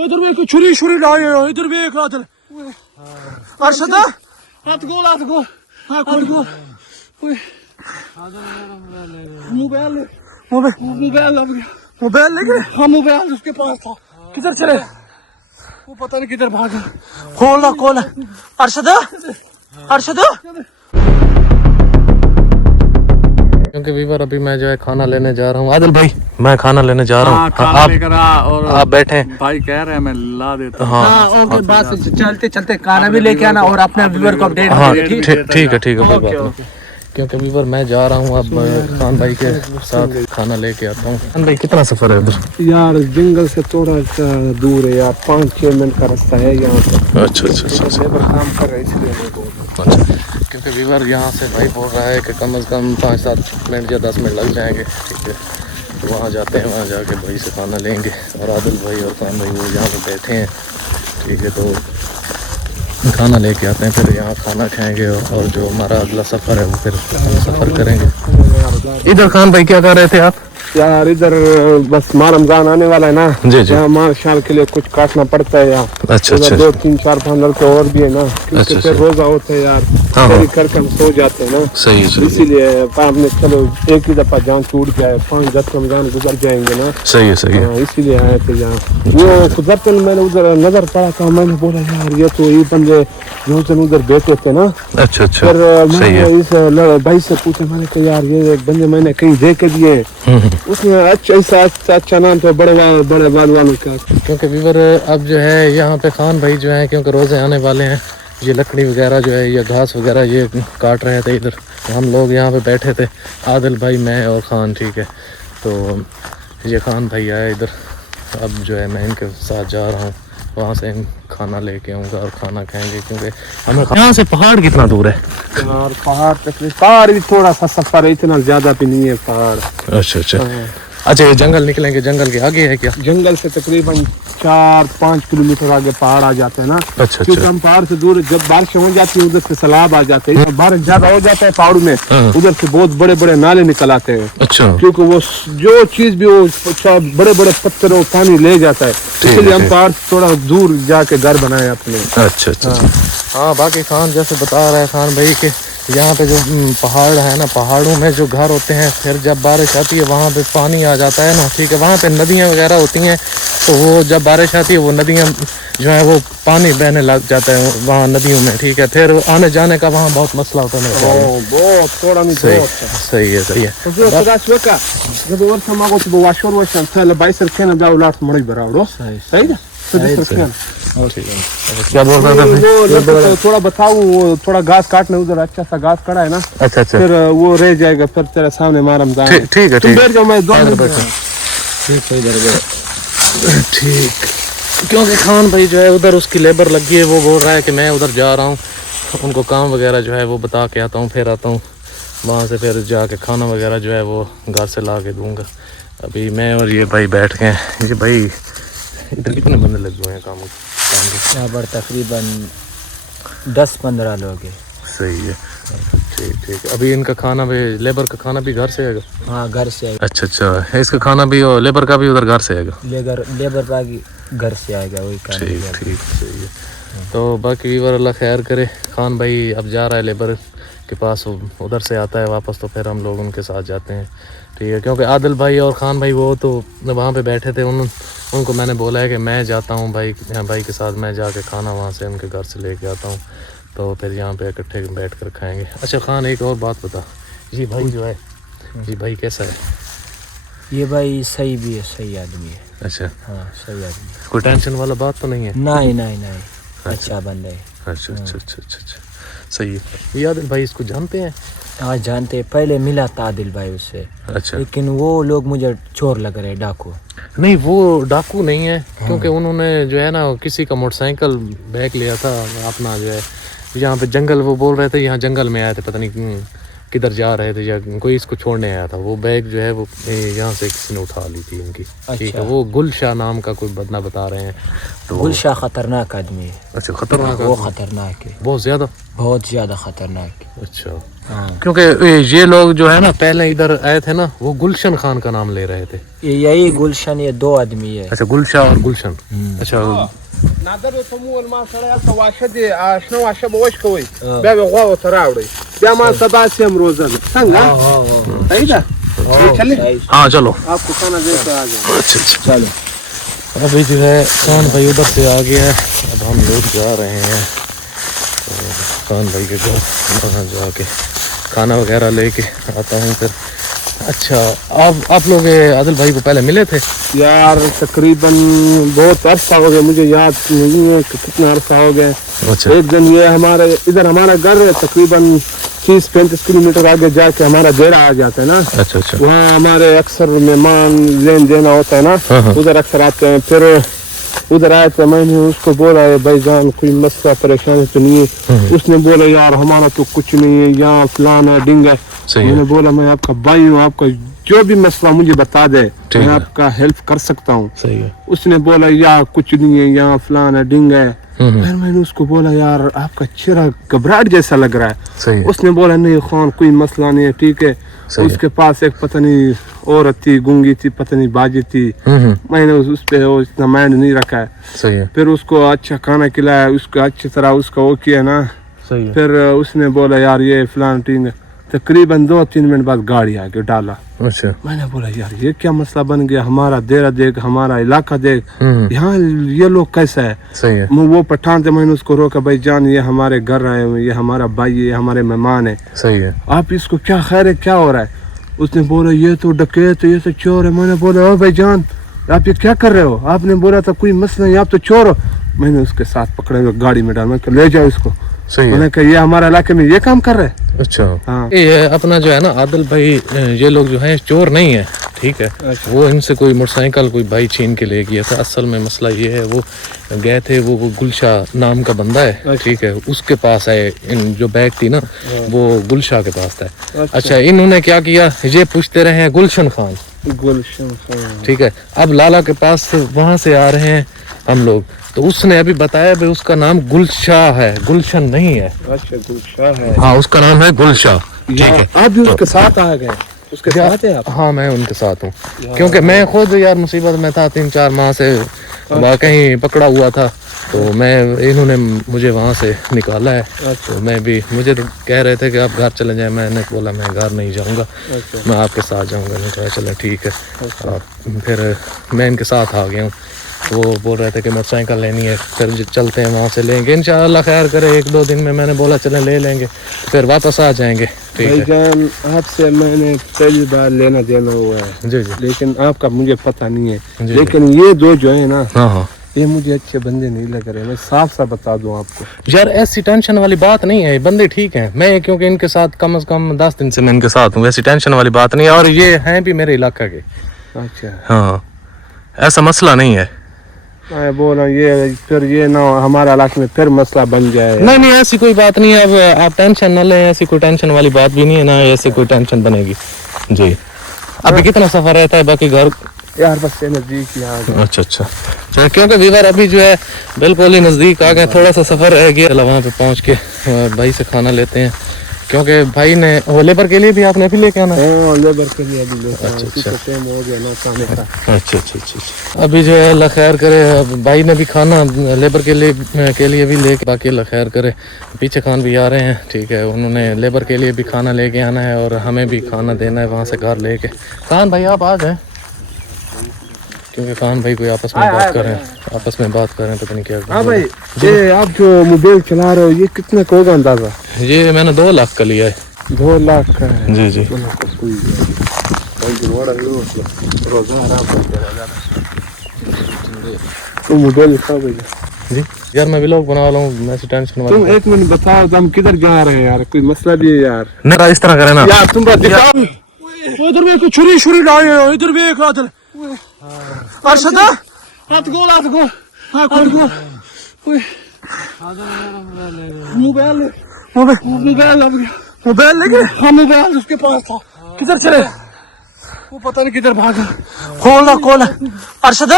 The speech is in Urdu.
ادھر بھی چھری چھری لائے ادھر بھی ایک عادل ارشد ہاتھ گول ہاں کھول گول موبائل لے گئے ہاں موبائل اس کے پاس تھا کدھر چلے وہ پتہ نہیں کدھر بھاگا کھول ارشد کیونکہ ویور ابھی میں جو ہے کھانا لینے جا رہا ہوں عادل بھائی میں کھانا لینے جا رہا ہوں آپ بیٹھے بھائی کہہ رہے ہیں میں لا دیتا ہوں ہاں اوکے بس چلتے کھانا بھی لے کے آنا اور اپنے ویور کو اپڈیٹ ہاں ٹھیک ہے کوئی بات نہیں کیونکہ ویور میں جا رہا ہوں اب خان بھائی کے ساتھ کھانا لے کے آتا ہوں خان بھائی کتنا سفر ہے ادھر یار جنگل سے تھوڑا دور ہے یار 5-6 منٹ کا راستہ ہے یہاں سے اچھا لیبر کام کر رہے اس لیے کیونکہ ویور یہاں سے بھائی بول رہا ہے کہ کم از کم 5-7 منٹ یا 10 منٹ لگ جائیں گے ٹھیک ہے وہاں جاتے ہیں وہاں جا کے بھائی سے کھانا لیں گے اور عادل بھائی اور خان بھائی وہ یہاں پہ بیٹھے ہیں ٹھیک ہے تو کھانا لے کے آتے ہیں پھر یہاں کھانا کھائیں گے اور جو ہمارا اگلا سفر ہے وہ پھر سفر کریں گے ادھر خان بھائی کیا کر رہے تھے آپ یار ادھر بس ماہ رمضان آنے والا ہے نا یہاں مال شال کے لیے کچھ کاٹنا پڑتا ہے یار اچھا 2-3-4-5 لڑکے اور بھی ہے نا کیونکہ پھر روزہ ہوتا ہے یار کر کے ہم سو جاتے ہیں نا صحیح اسی لیے ہم نے چلو ایک ہی دفعہ جان ٹوٹ جائے 5-10 رمضان گزر جائیں گے نا صحیح ہے اسی لیے آئے تھے یہاں وہ قدرت میں نے ادھر نظر پڑا تھا میں نے بولا یار یہ تو یہ بندے جو ادھر بیٹھے تھے نا اچھا پھر میں نے اس بھائی سے پوچھا میں نے کہا یار یہ بندے میں نے کہیں دیکھ دیے اس میں اچھا نام تھا بڑے والوں کا کیونکہ ویور اب جو ہے یہاں پہ خان بھائی جو ہیں کیونکہ روزے آنے والے ہیں یہ لکڑی وغیرہ جو ہے یہ گھاس وغیرہ یہ کاٹ رہے تھے ادھر ہم لوگ یہاں پہ بیٹھے تھے عادل بھائی میں اور خان ٹھیک ہے تو یہ خان بھائی آئے ادھر اب جو ہے میں ان کے ساتھ جا رہا ہوں وہاں سے کھانا لے کے آؤں گا اور کھانا کھائیں گے کیونکہ ہمیں یہاں سے پہاڑ کتنا دور ہے اور پہاڑ بھی تھوڑا سا سفر ہے اتنا زیادہ بھی نہیں ہے پہاڑ اچھا یہ جنگل نکلیں گے جنگل کے آگے ہے کیا جنگل سے تقریباً 4-5 کلومیٹر آگے پہاڑ آ جاتے ہیں نا کیونکہ ہم پہاڑ سے دور جب بارشیں ہو جاتی ہیں ادھر سے سیلاب آ جاتے ہیں بارش زیادہ ہو جاتا ہے پہاڑوں میں ادھر سے بہت بڑے بڑے نالے نکل آتے ہیں کیونکہ وہ جو چیز بھی وہ بڑے بڑے پتھر اور پانی لے جاتا ہے اس لیے ہم پہاڑ سے تھوڑا دور جا کے گھر بنائے اپنے ہاں باقی خان جیسے بتا رہا ہے خان بھائی کہ یہاں پہ جو پہاڑ ہے نا پہاڑوں میں جو گھر ہوتے ہیں پھر جب بارش آتی ہے وہاں پہ پانی آ جاتا ہے نا ٹھیک ہے وہاں پہ ندیاں وغیرہ ہوتی ہیں تو وہ جب بارش آتی ہے وہ ندیاں جو ہے وہ پانی بہنے لگ جاتا ہے وہاں ندیوں میں ٹھیک ہے پھر آنے جانے کا وہاں بہت مسئلہ ہوتا ہے صحیح ہے کیا بول رہا تھا تھوڑا بتاؤ وہ تھوڑا گھاس کاٹنے ادھر اچھا سا گھاس کھڑا ہے نا اچھا پھر وہ رہ جائے گا پھر تیرے سامنے مارم دان ٹھیک ہے بیٹھ جاؤ میں ٹھیک کیونکہ خان بھائی جو ہے ادھر اس کی لیبر لگی ہے وہ بول رہا ہے کہ میں ادھر جا رہا ہوں ان کو کام وغیرہ جو ہے وہ بتا کے آتا ہوں پھر آتا ہوں وہاں سے پھر جا کے کھانا وغیرہ جو ہے وہ گھر سے لا کے دوں گا ابھی میں اور یہ بھائی بیٹھ گئے یہ بھائی ادھر کتنے بندے لگے ہوئے ہیں کام یہاں پر تقریباً 10-15 لوگ ہیں صحیح ہے ٹھیک ابھی ان کا کھانا بھی لیبر کا کھانا بھی گھر سے آئے گا ہاں گھر سے آئے گا اچھا اس کا کھانا بھی اور لیبر کا بھی ادھر گھر سے آئے گا لیبر کا گھر سے آئے گا وہی ٹھیک صحیح ہے تو باقی ویور اللہ خیر کرے خان بھائی اب جا رہا ہے لیبر کے پاس ادھر سے آتا ہے واپس تو پھر ہم لوگ ان کے ساتھ جاتے ہیں ٹھیک ہے کیونکہ عادل بھائی اور خان بھائی وہ تو وہاں پہ بیٹھے تھے ان کو میں نے بولا ہے کہ میں جاتا ہوں بھائی کے ساتھ میں جا کے کھانا وہاں سے ان کے گھر سے لے کے آتا ہوں تو پھر یہاں پہ اکٹھے بیٹھ کر کھائیں گے اچھا خان ایک اور بات بتا یہ بھائی جو ہے یہ بھائی کیسا ہے یہ بھائی صحیح بھی ہے صحیح آدمی ہے اچھا ہاں صحیح آدمی کوئی ٹینشن والا بات تو نہیں ہے نہیں اچھا بندہ ہے اچھا صحیح ہے یہ عادل بھائی اس کو جانتے ہیں ہاں جانتے پہلے ملا تھا عادل بھائی اس سے اچھا لیکن وہ لوگ مجھے چور لگ رہے ڈاکو نہیں وہ ڈاکو نہیں ہے کیونکہ انہوں نے جو ہے نا کسی کا موٹر سائیکل بیگ لیا تھا اپنا جو ہے یہاں پہ جنگل وہ بول رہے تھے یہاں جنگل میں آئے تھے پتہ نہیں کدھر جا رہے تھے یا کوئی اس کو چھوڑنے آیا تھا وہ بیگ جو ہے وہ یہاں سے کسی نے اٹھا لی تھی ان کی ٹھیک ہے وہ گلشاہ نام کا کوئی بدنہ بتا رہے ہیں تو گلشاہ خطرناک آدمی ہے اچھا خطرناک وہ خطرناک ہے بہت زیادہ خطرناک ہے اچھا کیونکہ یہ لوگ جو ہے نا پہلے ادھر آئے تھے نا وہ گلشن خان کا نام لے رہے تھے. یہی گلشن یہ دو آدمی ہے. اچھا گلشا اور گلشن. اچھا نادر تمول ما سره تا واشه دي آشنا واشه بوش کوي بیا به غوا وتراوړي بیا ما سبا سیم روزه څنګه صحیح ده چلے ہاں چلو آپ کو کھانا دے کے آ جائیں. اچھا اچھا چلو. ابھی جو ہے خان بھائی ادھر سے آ گیا ہے. اب ہم لوگ جا رہے ہیں خان بھائی کے گھر وہاں جا کے کھانا وغیرہ لے کے آتا ہوں پھر. اچھا آپ لوگ عادل بھائی کو پہلے ملے تھے؟ یار تقریباً بہت عرصہ ہو گیا مجھے یاد نہیں ہے کہ کتنا عرصہ ہو گیا. ایک دن یہ ہمارے ادھر ہمارا گھر ہے تقریباً 30-35 کلومیٹر آگے جا کے ہمارا ڈیرا آ جاتا ہے نا. اچھا اچھا. وہاں ہمارے اکثر مہمان لین دینا ہوتا ہے نا ادھر اکثر آتے ہیں. پھر ادھر آئے تھے میں نے اس کو بولا ہے بھائی جان کوئی مسئلہ پریشانی تو نہیں ہے؟ اس نے بولا یار ہمارا تو کچھ نہیں ہے یہاں فلان ہے ڈنگ ہے. میں نے بولا میں آپ کا بھائی ہوں آپ کا جو بھی مسئلہ مجھے بتا دے میں آپ کا ہیلپ کر سکتا ہوں. اس نے بولا یار کچھ نہیں ہے یہاں فلان ہے ڈنگ ہے. پھر میں نے اس کو بولا یار آپ کا چہرہ گھبراہٹ جیسا لگ رہا ہے. اس نے بولا نہیں خان کوئی مسئلہ نہیں ہے ٹھیک ہے. اس کے پاس ایک پتہ نہیں عورت تھی گونگی تھی پتہ نہیں باجی تھی. میں نے اس پہ اتنا مائنڈ نہیں رکھا ہے. پھر اس کو اچھا کھانا کھلایا اس کو اچھی طرح اس کا وہ کیا نا. پھر اس نے بولا یار یہ فلان ٹھیک ہے. تقریباً 2-3 منٹ بعد گاڑی آ کے ڈالا. اچھا میں نے بولا یار یہ کیا مسئلہ بن گیا ہمارا دیرا دیکھ ہمارا علاقہ دیکھ یہاں یہ لوگ کیسا ہے. صحیح ہے. وہ پٹھان تھے میں نے اس کو روکا بھائی جان یہ ہمارے گھر آئے ہوئے یہ ہمارا بھائی ہے یہ ہمارے مہمان ہے. صحیح ہے. آپ اس کو کیا خیر ہے کیا ہو رہا ہے. اس نے بولا یہ تو ڈکیت یہ تو چور ہے. میں نے بولا او بھائی جان آپ یہ کیا کر رہے ہو. آپ نے بولا تھا کوئی مسئلہ نہیں آپ تو چور ہو. میں نے اس کے ساتھ پکڑے ہوئے گاڑی میں ڈال میں کہ لے جاؤ اس کو. میں نے کہا یہ ہمارے علاقے میں یہ کام کر رہے ہیں. اچھا یہ اپنا جو ہے نا عادل بھائی یہ لوگ جو ہیں چور نہیں ہے ٹھیک ہے. وہ ان سے کوئی موٹر سائیکل کوئی بھائی چھین کے لے گیا تھا. اصل میں مسئلہ یہ ہے وہ گئے تھے وہ گلشا نام کا بندہ ہے ٹھیک ہے اس کے پاس ہے جو بیگ تھی نا وہ گلشا کے پاس تھا. اچھا انہوں نے کیا کیا یہ پوچھتے رہے ہیں گلشن خان ٹھیک ہے. اب لالا کے پاس وہاں سے آ رہے ہیں ہم لوگ تو اس نے ابھی بتایا بھائی اس کا نام گلشا ہے گلشن نہیں ہے. اچھا گلشا ہے. ہاں اس کا نام ہے گلشا ٹھیک ہے. آپ بھی اس کے ساتھ آ گئے اس کے ساتھ ہیں آپ؟ ہاں میں ان کے ساتھ ہوں کیونکہ میں خود یار مصیبت میں تھا 3-4 ماہ سے کہیں پکڑا ہوا تھا تو میں انہوں نے مجھے وہاں سے نکالا ہے. تو میں بھی مجھے تو کہہ رہے تھے کہ آپ گھر چلے جائیں. میں نے بولا میں گھر نہیں جاؤں گا میں آپ کے ساتھ جاؤں گا. میں کہا چلے ٹھیک ہے. پھر میں ان کے ساتھ آ گیا ہوں. وہ بول رہے تھے کہ موٹر سائیکل لینی ہے پھر چلتے ہیں وہاں سے لیں گے انشاءاللہ خیر کرے 1-2 دن میں نے بولا چلیں لے لیں گے پھر واپس آ جائیں گے. بھائی جان آپ سے میں نے پہلی بار لینا دینا ہوا ہے جی جی لیکن آپ کا مجھے پتہ نہیں ہے لیکن یہ دو جو ہے نا ہاں یہ مجھے اچھے بندے نہیں لگ رہے. میں صاف صاف بتا دوں آپ کو یار ایسی ٹینشن والی بات نہیں ہے. بندے ٹھیک ہیں میں کیونکہ ان کے ساتھ کم از کم 10 دن سے میں ان کے ساتھ ہوں. ایسی ٹینشن والی بات نہیں ہے اور یہ ہیں بھی میرے علاقہ کے. اچھا ہاں ایسا مسئلہ نہیں ہے. میں بول رہا ہوں یہ پھر یہ نہ ہمارے علاقے میں پھر مسئلہ بن جائے. نہیں ایسی کوئی بات نہیں ہے. اب آپ ٹینشن نہ لیں ایسی کوئی ٹینشن والی بات بھی نہیں ہے نہ ایسی کوئی ٹینشن بنے گی. جی ابھی کتنا سفر رہتا ہے باقی گھر یار بس نزدیک ہی آ گئے. اچھا کیونکہ ویور ابھی جو ہے بالکل ہی نزدیک آ گئے. تھوڑا سا سفر رہ گیا. وہاں پہ پہنچ کے بھائی سے کھانا لیتے ہیں کیونکہ بھائی نے وہ لیبر کے لیے بھی آپ نے بھی لے کے آنا ہے. ہاں لیبر کے لیے بھی لے کے آنا. اچھا ٹائم ہو گیا نا کھانے کا. اچھا ابھی جو ہے اللہ خیر کرے بھائی نے بھی کھانا لیبر کے لیے بھی لے کے باقی اللہ خیر کرے. پیچھے خان بھی آ رہے ہیں ٹھیک ہے. انہوں نے لیبر کے لیے بھی کھانا لے کے آنا ہے اور ہمیں بھی کھانا دینا ہے وہاں سے گھر لے کے. خان بھائی آپ آ گئے کیونکہ خان بھائی کوئی آپس میں بات کر رہے ہیں پتہ نہیں کیا. ہاں بھائی یہ آپ جو موبائل چلا رہے ہو یہ کتنے کا ہوگا اندازہ؟ یہ میں نے 2 لاکھ کا لیا ہے. 2 لاکھ کا ہے. جی تو موبائل کا بھائی جی یار میں ولاگ بنا رہا ہوں. میں ٹینشن تم ایک منٹ بتاؤ ہم کدھر جا رہے ہیں یار کوئی مسئلہ بھی ہے یار. میرا اس طرح کرے نا یار تم بات دکھاؤ. ادھر بھی کوئی چھری لائے ہو ادھر بھی ایک عادل ارشد ہاتھ گول ہاں کھول گول موبائل لے گئے. ہاں موبائل اس کے پاس تھا. کدھر چلے وہ پتہ نہیں کدھر بھاگا. کھول ارشد